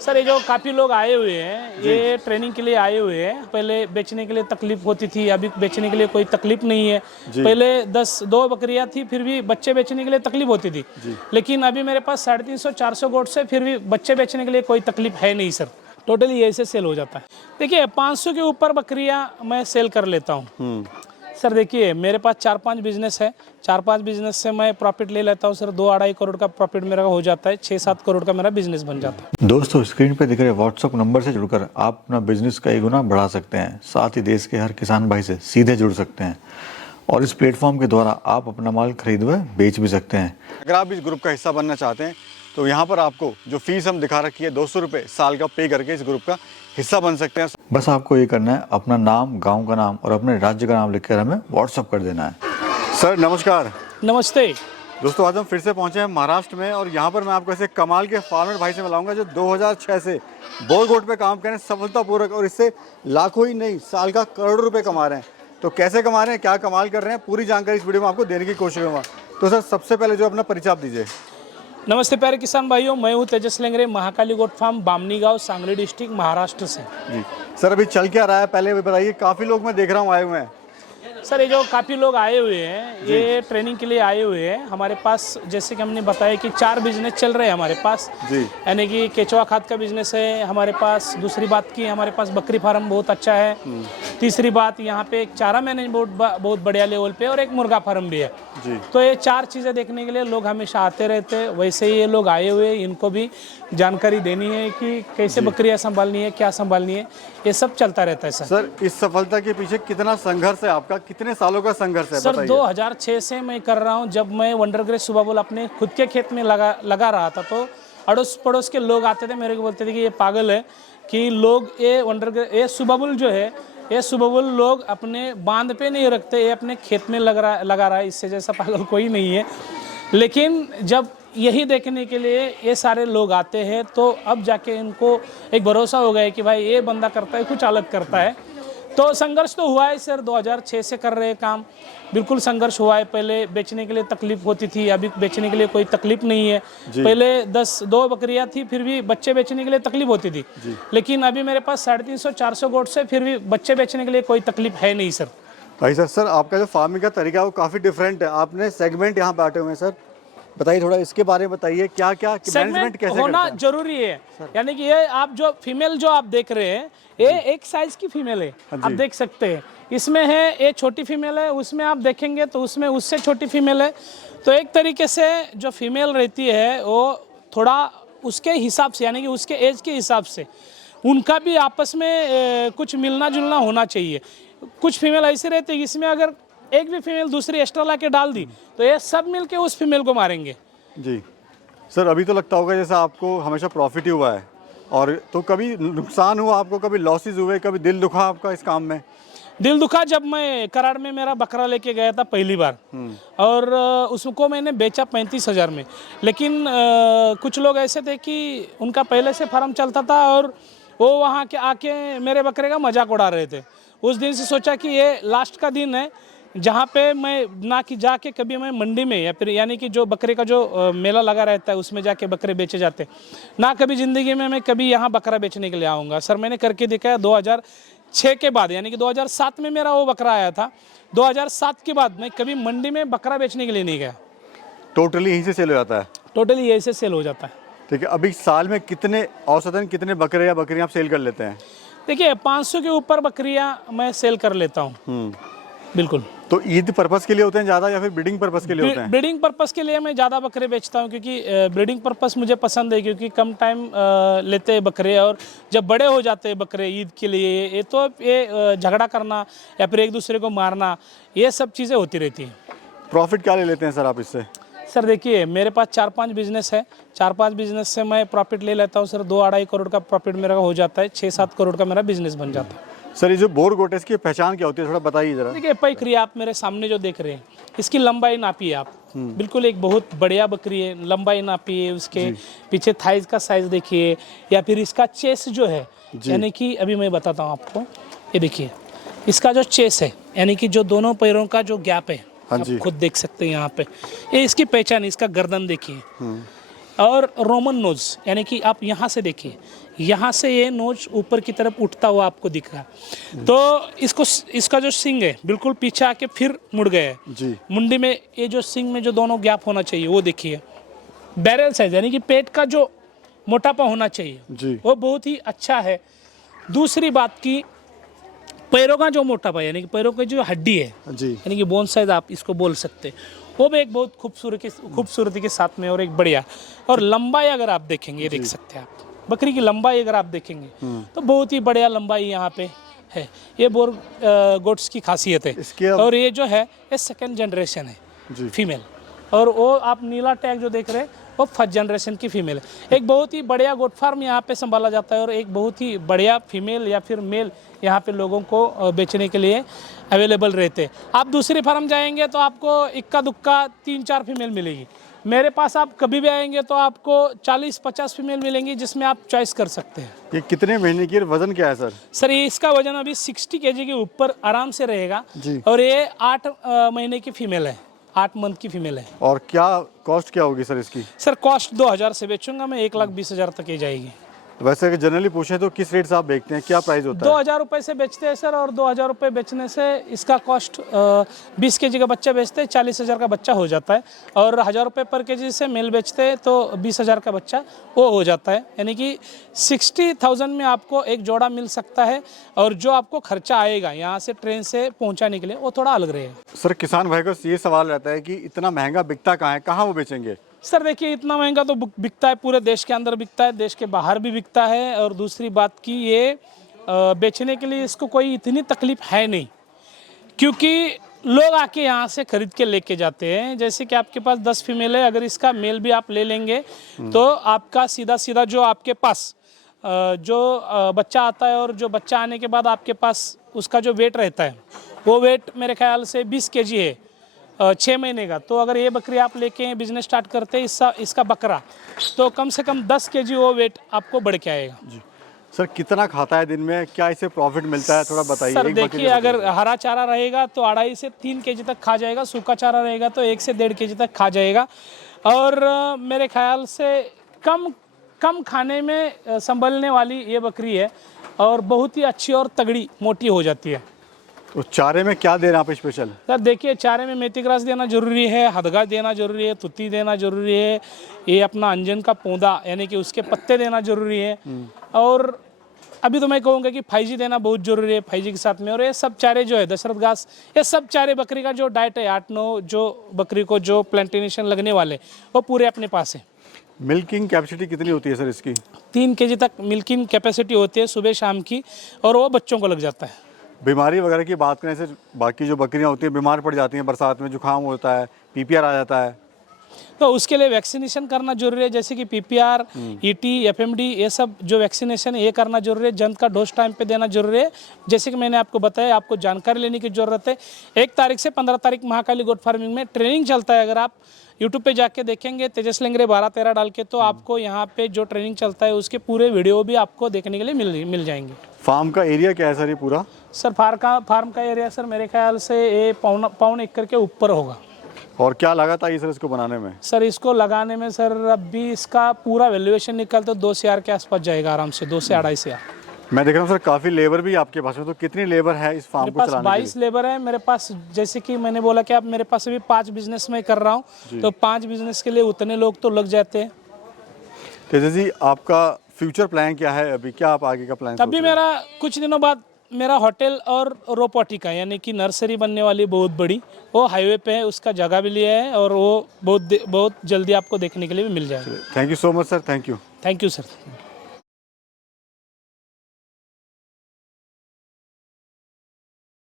Sir ये जो काफ़ी लोग आए हुए हैं ये ट्रेनिंग के लिए आए हुए हैं। पहले बेचने के लिए तकलीफ होती थी, अभी बेचने के लिए कोई तकलीफ नहीं है। पहले 2 बकरियां थी, फिर भी बच्चे बेचने के लिए तकलीफ होती थी। लेकिन अभी मेरे पास 350-400 गोट से फिर भी बच्चे बेचने के लिए कोई तकलीफ है नहीं सर। टोटली ऐसे सेल हो जाता है। देखिए 500 के ऊपर बकरियां मैं सेल कर लेता हूँ सर। देखिए मेरे पास 4-5 बिजनेस है, 4-5 बिजनेस से मैं प्रॉफिट ले लेता हूँ सर। 2-2.5 करोड़ का प्रॉफिट मेरा हो जाता है, 6-7 करोड़ का मेरा बिजनेस बन जाता है। दोस्तों स्क्रीन पे दिख रहे व्हाट्सएप नंबर से जुड़कर आप अपना बिजनेस कई गुना बढ़ा सकते हैं। साथ ही देश के हर किसान भाई से सीधे जुड़ सकते हैं और इस प्लेटफॉर्म के द्वारा आप अपना माल खरीद व बेच भी सकते हैं। अगर आप इस ग्रुप का हिस्सा बनना चाहते हैं तो यहाँ पर आपको जो फीस हम दिखा रखी है 200 रुपये साल का पे करके इस ग्रुप का हिस्सा बन सकते हैं। बस आपको ये करना है, अपना नाम, गांव का नाम और अपने राज्य का नाम लिखकर हमें व्हाट्सअप कर देना है। सर नमस्कार। नमस्ते दोस्तों आज हम फिर से पहुंचे हैं महाराष्ट्र में और यहाँ पर मैं आपको ऐसे कमाल के फार्मर भाई से मिलाऊंगा जो 2006 से बोर गोट पे काम कर रहे हैं सफलतापूर्वक और इससे लाखों ही नहीं साल का करोड़ों रुपए कमा रहे हैं। तो कैसे कमा रहे हैं, क्या कमाल कर रहे हैं, पूरी जानकारी इस वीडियो में आपको देने की कोशिश करूँगा। तो सर सबसे पहले जो अपना परिचय आप दीजिए। नमस्ते प्यारे किसान भाइयों, मैं हूँ तेजस लेंगरे, महाकाली गोट फार्म, बामनी गांव, सांगली डिस्ट्रिक्ट, महाराष्ट्र से। जी सर अभी चल क्या रहा है पहले बताइए। काफ़ी लोग मैं देख रहा हूँ आए हुए हैं सर। ये जो काफ़ी लोग आए हुए हैं ये ट्रेनिंग के लिए आए हुए हैं हमारे पास। जैसे कि हमने बताया कि 4 बिजनेस चल रहे हैं हमारे पास जी। यानी कि केचुआ खाद का बिजनेस है हमारे पास। दूसरी बात की हमारे पास बकरी फार्म बहुत अच्छा है। तीसरी बात यहाँ पे एक चारा मैनेजमेंट बहुत बढ़िया लेवल पे और एक मुर्गा फार्म भी है जी। तो ये 4 चीज़ें देखने के लिए लोग हमेशा आते रहते हैं। वैसे ही ये लोग आए हुए, इनको भी जानकारी देनी है कि कैसे बकरियाँ संभालनी है, क्या संभालनी है, ये सब चलता रहता है सर। सर इस सफलता के पीछे कितना संघर्ष है आपका, कितने सालों का संघर्ष है सर? बताइए। 2006 से मैं कर रहा हूँ। जब मैं वंडरग्रेस सुबाबुल अपने खुद के खेत में लगा रहा था तो अड़ोस पड़ोस के लोग आते थे मेरे को, बोलते थे कि ये पागल है कि लोग ये सुबाबुल जो है ये सुबाबुल लोग अपने बांध पे नहीं रखते, ये अपने खेत में लगा रहा है, इससे जैसा पागल कोई नहीं है। लेकिन जब यही देखने के लिए ये सारे लोग आते हैं तो अब जाके इनको एक भरोसा हो गया कि भाई ये बंदा करता है, कुछ अलग करता है। तो संघर्ष तो हुआ है सर। 2006 से कर रहे हैं काम, बिल्कुल संघर्ष हुआ है। पहले बेचने के लिए तकलीफ होती थी, अभी बेचने के लिए कोई तकलीफ नहीं है। पहले 2 बकरियां थी, फिर भी बच्चे बेचने के लिए तकलीफ होती थी। लेकिन अभी मेरे पास 350-400 गोट से फिर भी बच्चे बेचने के लिए कोई तकलीफ है नहीं सर। भाई सर आपका जो फार्मिंग का तरीका है वो काफ़ी डिफरेंट है। आपने सेगमेंट यहाँ बांटे हुए हैं सर, बताइए थोड़ा इसके बारे में बताइए। क्या क्या मैनेजमेंट कैसे होना करते हैं? जरूरी है। यानी कि ये आप जो फीमेल जो आप देख रहे हैं ये एक साइज की फीमेल है, आप देख सकते हैं। इसमें है ये छोटी फीमेल है, उसमें आप देखेंगे तो उसमें उससे छोटी फीमेल है। तो एक तरीके से जो फीमेल रहती है वो थोड़ा उसके हिसाब से यानी कि उसके एज के हिसाब से उनका भी आपस में कुछ मिलना जुलना होना चाहिए। कुछ फीमेल ऐसी रहती है इसमें अगर एक भी फीमेल दूसरी एक्स्ट्रा ला के डाल दी तो ये सब मिलके उस फीमेल को मारेंगे। जी सर अभी तो लगता होगा जैसे आपको हमेशा प्रॉफिट ही हुआ है, और तो कभी नुकसान हुआ आपको, कभी लॉसेस हुए, कभी दिल दुखा आपका इस काम में? दिल दुखा जब मैं कराड़ में मेरा बकरा लेके गया था पहली बार और उसको मैंने बेचा 35,000 में। लेकिन कुछ लोग ऐसे थे कि उनका पहले से फार्म चलता था और वो वहाँ के आके मेरे बकरे का मजाक उड़ा रहे थे। उस दिन से सोचा कि ये लास्ट का दिन है जहाँ पे मैं ना कि जाके कभी मैं मंडी में या फिर यानी कि जो बकरे का जो मेला लगा रहता है उसमें जाके बकरे बेचे जाते ना, कभी ज़िंदगी में मैं कभी यहाँ बकरा बेचने के लिए आऊँगा सर। मैंने करके दिखाया 2006 के बाद, यानी कि 2007 में मेरा वो बकरा आया था। 2007 के बाद मैं कभी मंडी में बकरा बेचने के लिए नहीं गया। टोटली यहीं से सेल हो जाता है? टोटली यहीं से सेल हो जाता है। ठीक है, अभी साल में कितने औसतन कितने बकरे या बकरियाँ आप सेल कर लेते हैं? देखिए 500 के ऊपर बकरियाँ मैं सेल कर लेता हूँ। बिल्कुल। तो ईद पर्पस के लिए होते हैं ज़्यादा या फिर ब्रीडिंग पर्पस के लिए होते हैं? ब्रीडिंग पर्पस के लिए मैं ज़्यादा बकरे बेचता हूँ क्योंकि ब्रीडिंग पर्पस मुझे पसंद है, क्योंकि कम टाइम लेते हैं बकरे और जब बड़े हो जाते हैं बकरे ईद के लिए ये तो ये झगड़ा करना या फिर एक दूसरे को मारना ये सब चीज़ें होती रहती हैं। प्रॉफिट क्या ले लेते हैं सर आप इससे? सर देखिए मेरे पास 4-5 बिजनेस है, 4-5 बिजनेस से मैं प्रॉफिट ले लेता हूँ सर। 2-2.5 करोड़ का प्रॉफिट मेरा हो जाता है, 6-7 करोड़ का मेरा बिजनेस बन जाता है। सर ये जो बोर गोट है इसकी पहचान क्या होती है, थोड़ा बताइए जरा। देखिए पैकरी आप मेरे सामने जो देख रहे हैं इसकी लंबाई नापिए आप, बिल्कुल एक बहुत बढ़िया बकरी है। लंबाई नापिए, उसके पीछे थाइज का साइज देखिए, या फिर इसका चेस्ट जो है यानी कि अभी मैं बताता हूँ आपको। ये देखिए इसका जो चेस्ट है यानी कि जो दोनों पैरों का जो गैप है, आप खुद देख सकते हैं यहाँ पे। ये इसकी पहचान, इसका गर्दन देखिए, और रोमन नोज, यानी कि आप यहाँ से देखिए, यहाँ से ये नोज ऊपर की तरफ उठता हुआ आपको दिख रहा है। तो इसका जो सिंग है बिल्कुल पीछे आके फिर मुड़ गया है जी। मुंडी में, ये जो सिंग में जो दोनों गैप होना चाहिए वो देखिए। बैरल साइज यानी कि पेट का जो मोटापा होना चाहिए जी। वो बहुत ही अच्छा है। दूसरी बात की पैरों का जो मोटापा यानी कि पैरों की जो हड्डी है जी। यानी कि बोन साइज आप इसको बोल सकते हैं, वो भी एक बहुत खूबसूरती के साथ में और एक बढ़िया। और लंबाई अगर आप देखेंगे, ये देख सकते हैं आप बकरी की लंबाई अगर आप देखेंगे तो बहुत ही बढ़िया लंबाई यहाँ पे है। ये बोर गोट्स की खासियत है। और ये जो है ये सेकेंड जनरेशन है फीमेल, और वो आप नीला टैग जो देख रहे हैं वो फर्स्ट जनरेशन की फीमेल है। एक बहुत ही बढ़िया गोट फार्म यहाँ पे संभाला जाता है और एक बहुत ही बढ़िया फीमेल या फिर मेल यहाँ पे लोगों को बेचने के लिए अवेलेबल रहते हैं। आप दूसरी फार्म जाएंगे तो आपको इक्का दुक्का 3-4 फीमेल मिलेगी। मेरे पास आप कभी भी आएंगे तो आपको 40-50 फीमेल मिलेंगी जिसमें आप चॉइस कर सकते हैं। ये कितने महीने की, वजन क्या है सर? सर ये इसका वजन अभी 60 kg के ऊपर आराम से रहेगा जी। और ये 8 महीने की फीमेल है, 8 मंथ की फीमेल है। और क्या कॉस्ट क्या होगी सर इसकी? सर कॉस्ट 2000 से बेचूंगा मैं, 1,20,000 तक ही जाएगी। वैसे अगर जनरली पूछें तो किस रेट से आप बेचते हैं, क्या प्राइस होता है? 2000 रुपये से बेचते हैं सर, और 2000 रुपये बेचने से इसका कॉस्ट 20 kg का बच्चा बेचते हैं 40,000 का बच्चा हो जाता है, और 1000 रुपये पर केजी से मेल बेचते हैं तो 20,000 का बच्चा वो हो जाता है। यानी कि 60,000 में आपको एक जोड़ा मिल सकता है, और जो आपको खर्चा आएगा यहाँ से ट्रेन से पहुँचाने के लिए वो थोड़ा अलग रहेगा। सर किसान भाई को ये सवाल रहता है कि इतना महंगा बिकता कहाँ है, कहाँ वो बेचेंगे? सर देखिए इतना महंगा तो बिकता है पूरे देश के अंदर बिकता है, देश के बाहर भी बिकता है। और दूसरी बात की ये बेचने के लिए इसको कोई इतनी तकलीफ है नहीं, क्योंकि लोग आके यहाँ से खरीद के लेके जाते हैं। जैसे कि आपके पास 10 फीमेल है, अगर इसका मेल भी आप ले लेंगे तो आपका सीधा सीधा जो आपके पास जो बच्चा आता है, और जो बच्चा आने के बाद आपके पास उसका जो वेट रहता है वो वेट मेरे ख्याल से 20 kg है 6 महीने का। तो अगर ये बकरी आप लेके बिजनेस स्टार्ट करते हैं इसका बकरा, तो कम से कम 10 kg वो वेट आपको बढ़ के आएगा। जी। सर कितना खाता है दिन में, क्या इसे प्रॉफिट मिलता है, थोड़ा बताइए। सर देखिए अगर हरा चारा रहेगा तो 2.5 से 3 kg तक खा जाएगा, सूखा चारा रहेगा तो 1 से 1.5 kg तक खा जाएगा। और मेरे ख्याल से कम खाने में संभलने वाली ये बकरी है, और बहुत ही अच्छी और तगड़ी मोटी हो जाती है। तो चारे में क्या दे रहे हैं आप स्पेशल? सर देखिए चारे में मेथी ग्रास देना जरूरी है, हदगा देना जरूरी है, तुत्ती देना जरूरी है, ये अपना अंजन का पौधा यानी कि उसके पत्ते देना जरूरी है, और अभी तो मैं कहूँगा कि 5G देना बहुत जरूरी है 5G के साथ में। और ये सब चारे जो है दशरथ घास, ये सब चारे बकरी का जो डाइट है 8-9 जो बकरी को जो प्लांटेशन लगने वाले वो पूरे अपने पास है। मिल्किंग कैपेसिटी कितनी होती है सर इसकी? 3 kg तक मिल्किंग कैपेसिटी होती है सुबह शाम की, और वो बच्चों को लग जाता है। बीमारी वगैरह की बात करें सर, बाकी जो बकरियां होती हैं बीमार पड़ जाती हैं, बरसात में जुकाम होता है, PPR आ जाता है, तो उसके लिए वैक्सीनेशन करना जरूरी है। जैसे कि PPR, ET, FMD ये सब जो वैक्सीनेशन है ये करना जरूरी है। जंत का डोज टाइम पे देना जरूरी है। जैसे कि मैंने आपको बताया, आपको जानकारी लेने की ज़रूरत है। 1 तारीख से 15 तारीख महाकाली गोट फार्मिंग में ट्रेनिंग चलता है। अगर आप यूट्यूब पे जाके देखेंगे तेजस लेंगरे 12-13 डाल के, तो आपको यहाँ पे जो ट्रेनिंग चलता है उसके पूरे वीडियो भी आपको देखने के लिए मिल जाएंगे। फार्म का एरिया क्या है सर ये पूरा? सर फार्म का एरिया सर मेरे ख्याल से ये पौन एकड़ के ऊपर होगा। और क्या लागत आई सर इसको बनाने में? सर इसको लगाने में सर अभी इसका पूरा वैल्यूएशन निकल तो 2 से 4 के आसपास जाएगा आराम से, 2 से 2.5 से। मैं देख रहा हूँ सर काफ़ी लेबर भी आपके पास है, तो कितनी लेबर है इस फार्म को चलाने के लिए? 22 लेबर है मेरे पास। जैसे कि मैंने बोला कि आप मेरे पास अभी 5 बिजनेस में कर रहा हूँ, तो 5 बिजनेस के लिए उतने लोग तो लग जाते हैं। तेजस जी आपका फ्यूचर प्लान क्या है अभी, क्या आप आगे का प्लान? अभी मेरा कुछ दिनों बाद मेरा होटल और रोबोटिका यानी कि नर्सरी बनने वाली बहुत बड़ी, वो हाईवे पे है, उसका जगह भी लिया है, और वो बहुत जल्दी आपको देखने के लिए भी मिल जाएगा। Thank you so much sir, thank you. Thank you sir.